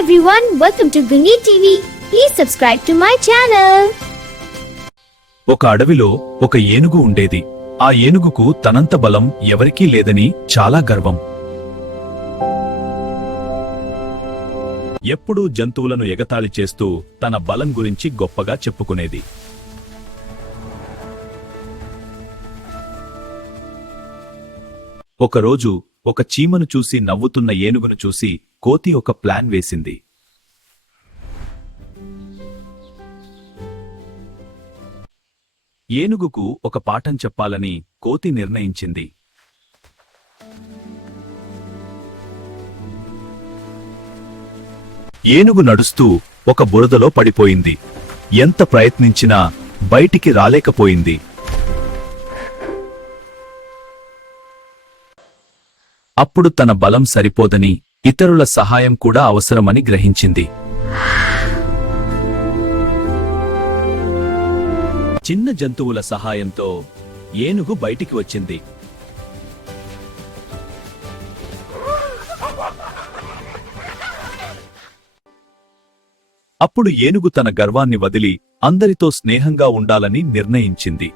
everyone, welcome to Gungi TV. Please subscribe to my channel. ఒక అడవిలో ఒక ఏనుగు ఉండేది. ఆ ఏనుగుకు తనంత బలం ఎవరికీ లేదని చాలా గర్వం. ఎప్పుడూ జంతువులను ఎగతాళి చేస్తూ తన బలం గురించి గొప్పగా చెప్పుకునేది. ఒకరోజు ఒక చీమను చూసి నవ్వుతున్న ఏనుగును చూసి కోతి ఒక ప్లాన్ వేసింది. ఏనుగుకు ఒక పాఠం చెప్పాలని కోతి నిర్ణయించింది. ఏనుగు నడుస్తూ ఒక బురదలో పడిపోయింది. ఎంత ప్రయత్నించినా బయటికి రాలేకపోయింది. అప్పుడు తన బలం సరిపోదని, ఇతరుల సహాయం కూడా అవసరమని గ్రహించింది. చిన్న జంతువుల సహాయంతో ఏనుగు బయటికి వచ్చింది. అప్పుడు ఏనుగు తన గర్వాన్ని వదిలి అందరితో స్నేహంగా ఉండాలని నిర్ణయించింది.